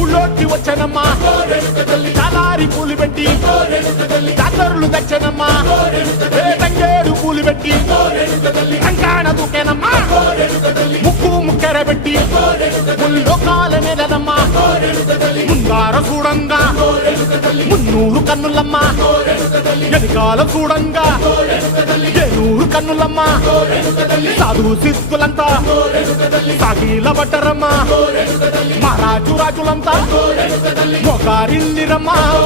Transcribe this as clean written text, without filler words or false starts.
ఊళ్ళోకి వచ్చనమ్మా చాలారి పూలు పెట్టి జాతరులు తెచ్చనమ్మా తంగేడు పూలు పెట్టి కంకాణ దూకేనమ్మా ముక్కు ముక్కెర పెట్టి ముల్లోకాల నెలనమ్మా ముందార చూడంగా మున్నూరు కన్నులమ్మా ఎనకాల చూడంగా ఏనూరు కన్నులమ్మా సాధువు సిద్ధులంతా సాగిల బట్టరమ్మా మహారాజు రాజులంతా మొగారిల్లిరమ్మా